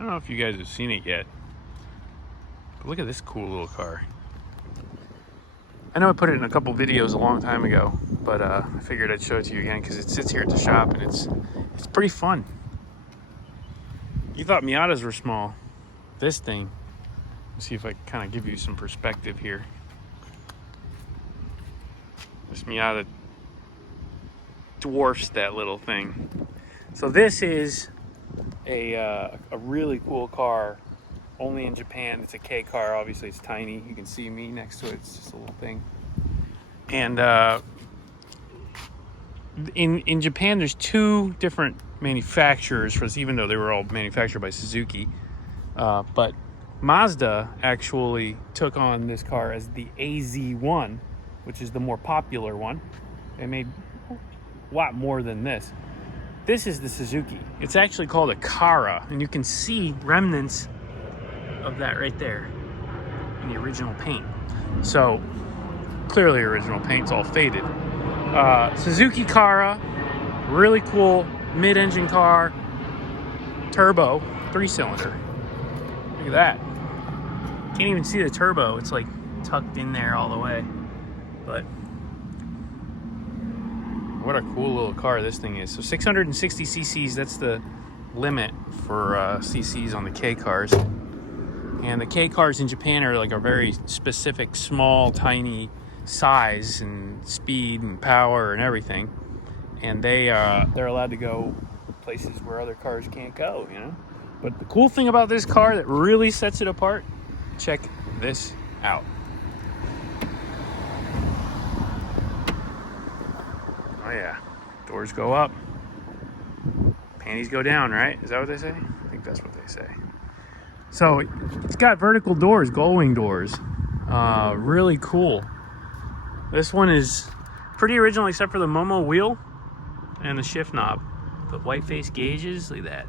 don't know if you guys have seen it yet, but look at this cool little car. I know I put it in a couple videos a long time ago, but I figured I'd show it to you again because it sits here at the shop and it's pretty fun. You thought Miatas were small. This thing, let's see if I can kind of give you some perspective here. This Miata dwarfs that little thing. So this is a really cool car, only in Japan. It's a K car, obviously it's tiny. You can see me next to it, it's just a little thing. And in Japan, there's two different manufacturers for this, even though they were all manufactured by Suzuki. But Mazda actually took on this car as the AZ1, which is the more popular one. They made a lot more than this. This is the Suzuki. It's actually called a Cara, and you can see remnants of that right there in the original paint. So clearly original paint's all faded. Suzuki Cara, really cool mid-engine car, turbo, 3-cylinder. Look at that. Can't even see the turbo. It's like tucked in there all the way. But what a cool little car this thing is. So 660 cc's, that's the limit for cc's on the K cars. And the K cars in Japan are like a very specific, small, tiny size and speed and power and everything. And they're allowed to go places where other cars can't go, you know? But the cool thing about this car that really sets it apart, check this out. Oh yeah, doors go up, panties go down, right? Is that what they say? I think that's what they say. So it's got vertical doors, gull-wing doors. Really cool. This one is pretty original except for the Momo wheel and the shift knob. The white face gauges, look at that.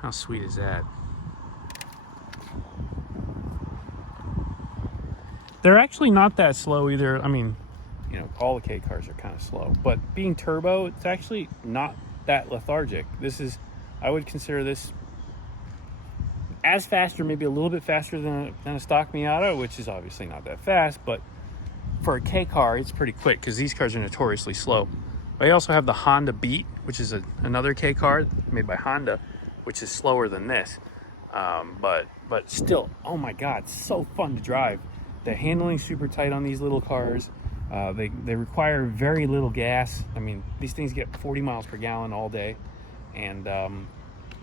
How sweet is that? They're actually not that slow either. I mean, you know, all the K cars are kind of slow, but being turbo, it's actually not that lethargic. This is, I would consider this as fast or maybe a little bit faster than a stock Miata, which is obviously not that fast, but for a K car, it's pretty quick because these cars are notoriously slow. I also have the Honda Beat, which is another K car made by Honda, which is slower than this. But still, oh my God, it's so fun to drive. The handling's super tight on these little cars. They require very little gas. I mean, these things get 40 miles per gallon all day. And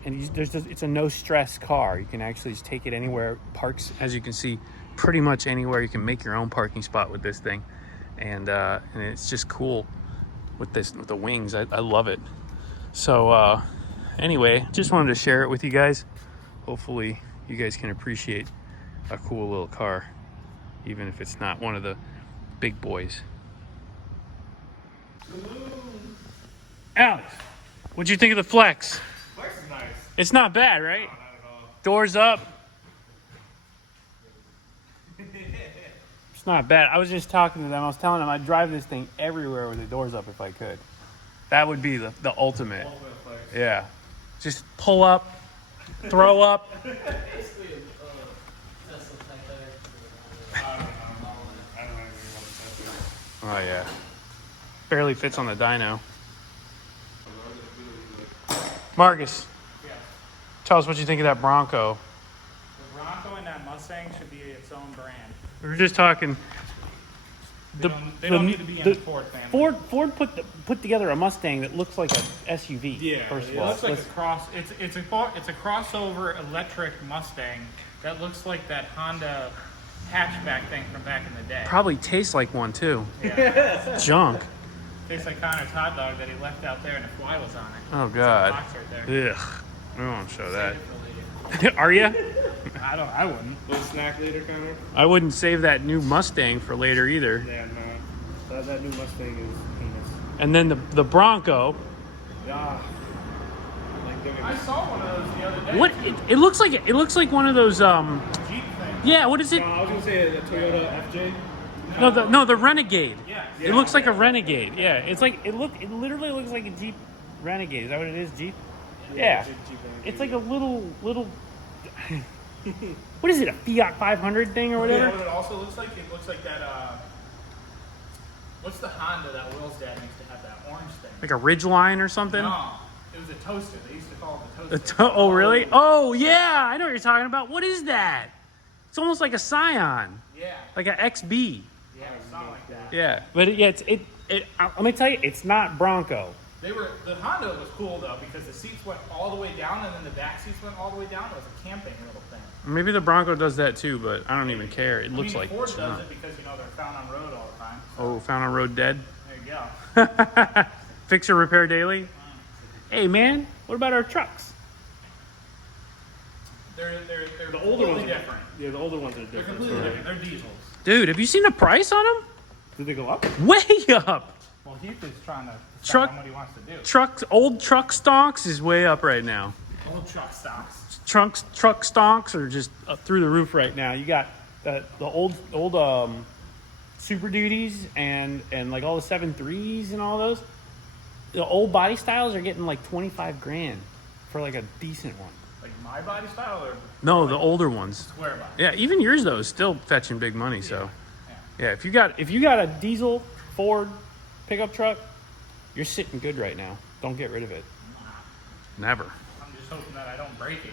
it's a no stress car. You can actually just take it anywhere. Parks, as you can see, pretty much anywhere. You can make your own parking spot with this thing. And it's just cool with the wings. I love it. So anyway, just wanted to share it with you guys. Hopefully you guys can appreciate a cool little car, even if it's not one of the big boys. Alex, what'd you think of the Flex? Flex is nice. It's not bad, right? No, not at all. Doors up. It's not bad. I was just talking to them. I was telling them I'd drive this thing everywhere with the doors up if I could. That would be the ultimate. Ultimate Flex. Yeah. Just pull up, throw up. Basically, Tesla type there. I don't know. I don't know anything about Tesla. Oh yeah. Barely fits on the dyno. Marcus, Yeah. tell us what you think of that Bronco. The Bronco and that Mustang should be its own brand. We were just talking. They don't need to be in the Ford family. Ford put together a Mustang that looks like a SUV. Yeah, first of it all, looks like a cross. It's a crossover electric Mustang that looks like that Honda hatchback thing from back in the day. probably tastes like one too. Yeah. Junk. Tastes like Connor's hot dog that he left out there and a fly was on it. Oh It's God. a box right there. Ugh. I won't show that. Save it for later. Are you? I wouldn't. Little snack later, Connor. I wouldn't save that new Mustang for later either. Yeah, no. That new Mustang is penis. And then the Bronco. Yeah. I saw one of those the other day. What? It looks like one of those. Jeep thing. Yeah. What is it? I was gonna say the Toyota FJ. No, the Renegade. Yeah. It looks like a Renegade. Yeah. It's like it literally looks like a Jeep Renegade. Is that what it is? Jeep? Yeah. Big Jeep energy. It's like a little. What is it? A Fiat 500 thing or You know whatever? what it also looks like? It looks like that. What's the Honda that Will's dad makes to have that orange thing? Like a Ridgeline or something? No, it was a toaster. They used to call it the A toaster. oh, really? Oh, yeah. I know what you're talking about. What is that? It's almost like a Scion, Yeah, like an XB. yeah, something like that. Yeah, but let me tell you, it's not Bronco. The Honda was cool though because the seats went all the way down and then the back seats went all the way down. It was a camping little thing. Maybe the Bronco does that too, but I don't even care. It looks I mean, like Ford junk. does it because they're found on road all the time. Oh, found on road dead. There you go. Fix or repair daily. Hey man, what about our trucks? They're The older ones completely are different. Yeah, the older ones are They're different. completely different. They're diesels. Dude, have you seen the price on them? Did they go up? Way up. Well, Heath is trying to Truck- decide on what he wants to do. Old truck stonks is way up right now. Old truck stocks. Truck stonks are just up through the roof right now. You got the old Super Duties and like all the 7.3s and all those. The old body styles are getting like 25 grand for like a decent one. Like my body style or No, the older ones. square body? Yeah, even yours though is still fetching big money. So, Yeah. yeah, if you got a diesel Ford pickup truck, you're sitting good right now. Don't get rid of it. Never. I'm just hoping that I don't break it.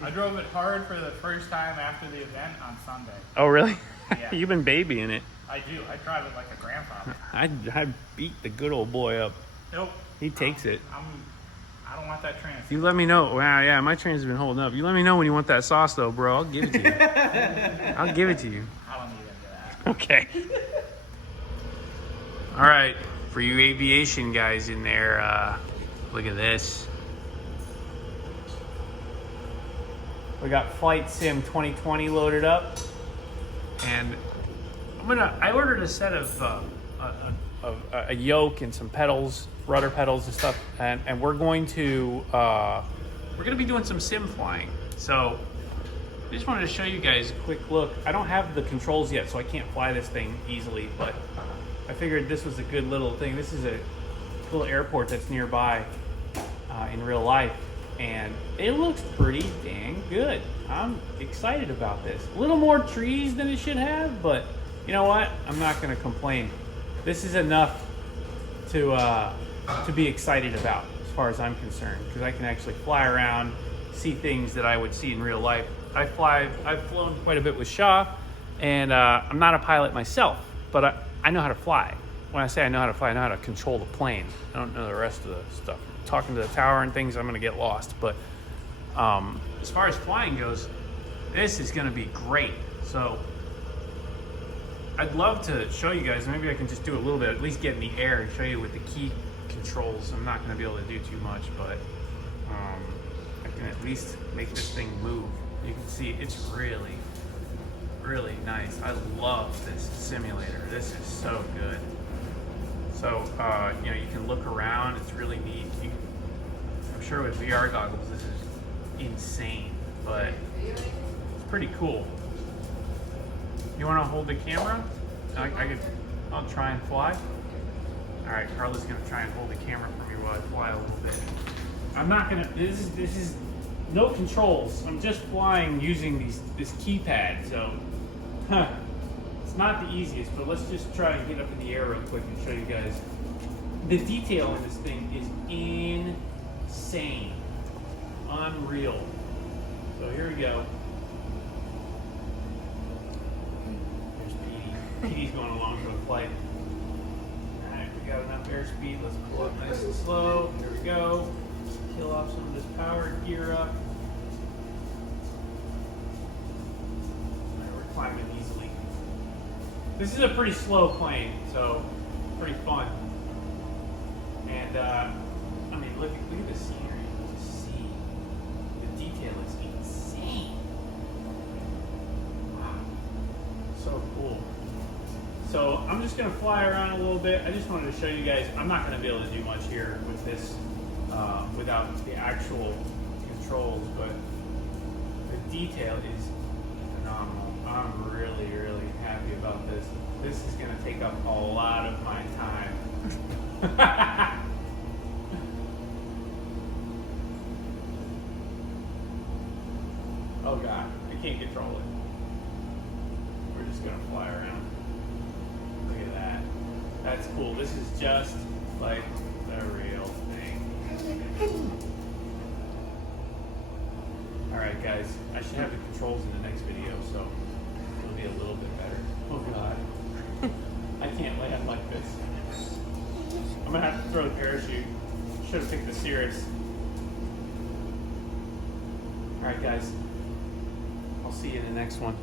I drove it hard for the first time after the event on Sunday. Oh, really? Yeah. You've been babying it. I do. I drive it like a grandfather. I beat the good old boy up. Nope. He takes it. I don't want that trans. You let me know. Wow, yeah, my trains have been holding up. You let me know when you want that sauce, though, bro. I'll give it to you. I'll give it to you. I don't need any of that. Okay. All right, for you aviation guys in there, look at this. We got Flight Sim 2020 loaded up, and I ordered a set of a yoke and some pedals, rudder pedals and stuff, and we're going to be doing some sim flying. So I just wanted to show you guys a quick look. I don't have the controls yet, so I can't fly this thing easily, but I figured this was a good little thing. This is a little airport that's nearby in real life, and it looks pretty dang good. I'm excited about this. A little more trees than it should have, but you know what? I'm not going to complain. This is enough to be excited about as far as I'm concerned, because I can actually fly around, see things that I would see in real life. I've flown quite a bit with Shaw, and I'm not a pilot myself, but I know how to fly. When I say I know how to fly, I know how to control the plane. I don't know the rest of the stuff. Talking to the tower and things, I'm going to get lost. But as far as flying goes, this is going to be great. So I'd love to show you guys. Maybe I can just do a little bit, at least get in the air and show you with the key controls. I'm not going to be able to do too much, but I can at least make this thing move. You can see it's really, really nice. I love this simulator. This is so good. So, you can look around. It's really neat. I'm sure with VR goggles, this is insane, but it's pretty cool. You want to hold the camera? I'll try and fly. All right, Carla's gonna try and hold the camera for me while I fly a little bit. I'm not gonna. This is no controls. I'm just flying using this keypad. So, it's not the easiest. But let's just try and get up in the air real quick and show you guys. The detail in this thing is insane, unreal. So here we go. There's Petey. Petey's going along for the flight. Alright, we got enough airspeed. Let's pull up nice and slow. Here we go. Kill off some of this power, gear up. Alright, we're climbing easily. This is a pretty slow plane, so pretty fun. And I mean, look at the scenery. Just see the detail is insane. Wow, so cool. So I'm just gonna fly around a little bit. I just wanted to show you guys. I'm not gonna be able to do much here with this without the actual controls, but the detail is phenomenal. I'm really, really happy about this. This is gonna take up a lot of my time. Oh god, I can't control it. We're just gonna fly around. Look at that. That's cool. This is just like the real thing. Alright guys, I should have the controls in the next video, so it'll be a little bit better. Oh god. I can't land like this. I'm gonna have to throw the parachute. Should have picked the Cirrus. Alright guys, I'll see you in the next one.